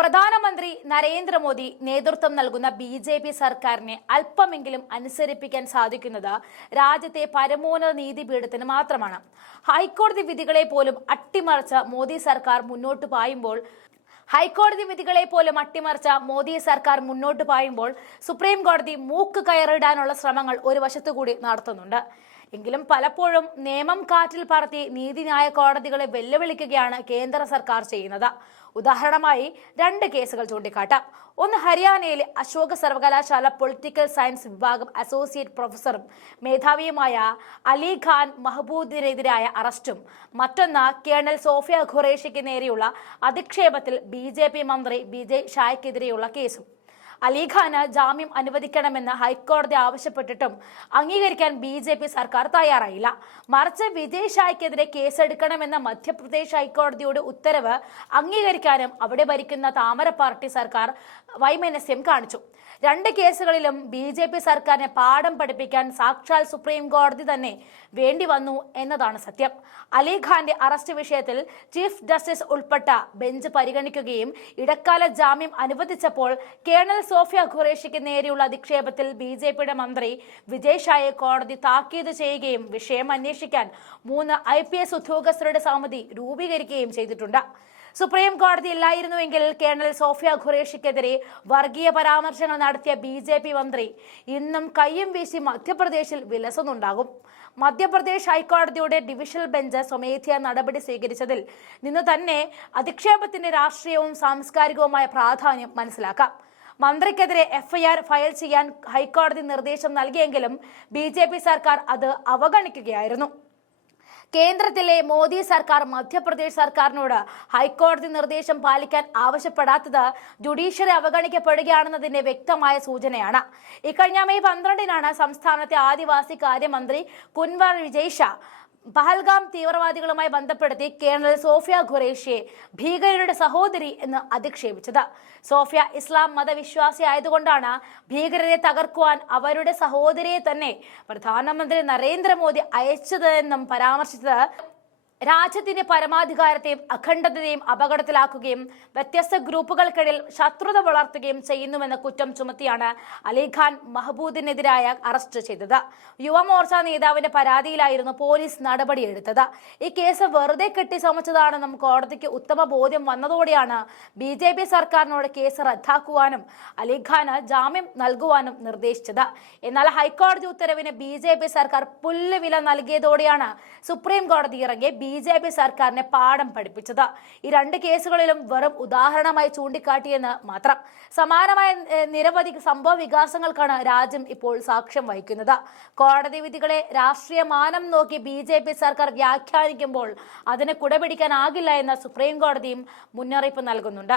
പ്രധാനമന്ത്രി നരേന്ദ്രമോദി നേതൃത്വം നൽകുന്ന ബി.ജെ.പി. സർക്കാരിനെ അല്പമെങ്കിലും അനുസരിപ്പിക്കാൻ സാധിക്കുന്നത് രാജ്യത്തെ പരമോന്നത നീതിപീഠത്തിന് മാത്രമാണ്. ഹൈക്കോടതി വിധികളെ പോലും അട്ടിമറിച്ച മോദി സർക്കാർ മുന്നോട്ട് പായുമ്പോൾ സുപ്രീം കോടതി മൂക്ക് കയറിടാനുള്ള ശ്രമങ്ങൾ ഒരു വശത്തുകൂടി നടത്തുന്നുണ്ട്. എങ്കിലും പലപ്പോഴും നിയമം കാറ്റിൽ പറത്തി നീതിന്യായ കോടതികളെ വെല്ലുവിളിക്കുകയാണ് കേന്ദ്ര സർക്കാർ ചെയ്യുന്നത്. ഉദാഹരണമായി 2 കേസുകൾ ചൂണ്ടിക്കാട്ടാം. ഒന്ന്, ഹരിയാനയിലെ അശോക സർവകലാശാല പൊളിറ്റിക്കൽ സയൻസ് വിഭാഗം അസോസിയേറ്റ് പ്രൊഫസറും മേധാവിയുമായ അലി ഖാൻ മഹബൂദിനെതിരായ അറസ്റ്റും മറ്റൊന്ന് കേണൽ സോഫിയ ഖുറേഷിക്ക് നേരെയുള്ള അധിക്ഷേപത്തിൽ ബി.ജെ.പി. മന്ത്രി വിജയ് ഷായ്ക്കെതിരെയുള്ള കേസും. അലിഖാന് ജാമ്യം അനുവദിക്കണമെന്ന് ഹൈക്കോടതി ആവശ്യപ്പെട്ടിട്ടും അംഗീകരിക്കാൻ ബി.ജെ.പി. സർക്കാർ തയ്യാറായില്ല. മറിച്ച് വിജയ് ഷായ്ക്കെതിരെ കേസെടുക്കണമെന്ന മധ്യപ്രദേശ് ഹൈക്കോടതിയുടെ ഉത്തരവ് അംഗീകരിക്കാനും അവിടെ ഭരിക്കുന്ന താമര പാർട്ടി സർക്കാർ വൈമനസ്യം കാണിച്ചു. 2 കേസുകളിലും ബി.ജെ.പി. സർക്കാരിനെ പാഠം പഠിപ്പിക്കാൻ സാക്ഷാൽ സുപ്രീം കോടതി തന്നെ വേണ്ടി വന്നു എന്നതാണ് സത്യം. അലിഖാന്റെ അറസ്റ്റ് വിഷയത്തിൽ ചീഫ് ജസ്റ്റിസ് ഉൾപ്പെട്ട ബെഞ്ച് പരിഗണിക്കുകയും ഇടക്കാല ജാമ്യം അനുവദിച്ചപ്പോൾ കേണൽ സോഫിയ ഖുറേഷിക്ക് നേരെയുള്ള അധിക്ഷേപത്തിൽ ബി.ജെ.പിയുടെ മന്ത്രി വിജയ് ഷായെ കോടതി താക്കീത് ചെയ്യുകയും വിഷയം അന്വേഷിക്കാൻ 3 IPS ഉദ്യോഗസ്ഥരുടെ സമിതി രൂപീകരിക്കുകയും ചെയ്തിട്ടുണ്ട്. സുപ്രീം കോടതി ഇല്ലായിരുന്നുവെങ്കിൽ കേണൽ സോഫിയ ഖുറേഷിക്കെതിരെ വർഗീയ പരാമർശങ്ങൾ നടത്തിയ ബി.ജെ.പി. മന്ത്രി ഇന്നും കയ്യും വീശി മധ്യപ്രദേശിൽ വിലസുന്നുണ്ടാകും. മധ്യപ്രദേശ് ഹൈക്കോടതിയുടെ ഡിവിഷണൽ ബെഞ്ച് സ്വമേധയാ നടപടി സ്വീകരിച്ചതിൽ നിന്ന് തന്നെ അധിക്ഷേപത്തിന്റെ രാഷ്ട്രീയവും സാംസ്കാരികവുമായ പ്രാധാന്യം മനസ്സിലാക്കാം. മന്ത്രിക്കെതിരെ FIR ഫയൽ ചെയ്യാൻ ഹൈക്കോടതി നിർദ്ദേശം നൽകിയെങ്കിലും ബി.ജെ.പി. സർക്കാർ അത് അവഗണിക്കുകയായിരുന്നു. കേന്ദ്രത്തിലെ മോദി സർക്കാർ മധ്യപ്രദേശ് സർക്കാരിനോട് ഹൈക്കോടതി നിർദ്ദേശം പാലിക്കാൻ ആവശ്യപ്പെടാത്തത് ജുഡീഷ്യറി അവഗണിക്കപ്പെടുകയാണെന്നതിന്റെ വ്യക്തമായ സൂചനയാണ്. ഇക്കഴിഞ്ഞ മെയ് 12-നാണ് സംസ്ഥാനത്തെ ആദിവാസി കാര്യമന്ത്രി കുൻവർ വിജയ് ഷാ പഹൽഗാം തീവ്രവാദികളുമായി ബന്ധപ്പെടുത്തി കേണൽ സോഫിയ ഖുറേഷിയെ ഭീകരരുടെ സഹോദരി എന്ന് അധിക്ഷേപിച്ചത്. സോഫിയ ഇസ്ലാം മതവിശ്വാസി ആയതുകൊണ്ടാണ് ഭീകരരെ തകർക്കുവാൻ അവരുടെ സഹോദരിയെ തന്നെ പ്രധാനമന്ത്രി നരേന്ദ്രമോദി അയച്ചതെന്നും പരാമർശിച്ചത് രാജ്യത്തിന്റെ പരമാധികാരത്തെയും അഖണ്ഡതയെയും അപകടത്തിലാക്കുകയും വ്യത്യസ്ത ഗ്രൂപ്പുകൾക്കിടയിൽ ശത്രുത വളർത്തുകയും ചെയ്യുന്നുവെന്ന കുറ്റം ചുമത്തിയാണ് അലിഖാൻ മഹബൂദിനെതിരായ അറസ്റ്റ് ചെയ്തത്. യുവമോർച്ച നേതാവിന്റെ പരാതിയിലായിരുന്നു പോലീസ് നടപടിയെടുത്തത്. ഈ കേസ് വെറുതെ കെട്ടിച്ചമച്ചതാണെന്നും കോടതിക്ക് ഉത്തമ ബോധ്യം വന്നതോടെയാണ് ബി.ജെ.പി. സർക്കാരിനോട് കേസ് റദ്ദാക്കുവാനും അലിഖാന് ജാമ്യം നൽകുവാനും നിർദ്ദേശിച്ചത്. എന്നാൽ ഹൈക്കോടതി ഉത്തരവിന് ബി.ജെ.പി. സർക്കാർ പുല്ലുവില നൽകിയതോടെയാണ് സുപ്രീം കോടതി ഇറങ്ങി ബി.ജെ.പി. സർക്കാരിനെ പാഠം പഠിപ്പിച്ചത്. ഈ 2 കേസുകളിലും വെറും ഉദാഹരണമായി ചൂണ്ടിക്കാട്ടിയെന്ന് മാത്രം. സമാനമായ നിരവധി സംഭവ വികാസങ്ങൾക്കാണ് രാജ്യം ഇപ്പോൾ സാക്ഷ്യം വഹിക്കുന്നത്. കോടതി വിധികളെ രാഷ്ട്രീയ മാനം നോക്കി ബി.ജെ.പി. സർക്കാർ വ്യാഖ്യാനിക്കുമ്പോൾ അതിന് കുടപിടിക്കാനാകില്ല എന്ന് സുപ്രീം കോടതിയും മുന്നറിയിപ്പ് നൽകുന്നുണ്ട്.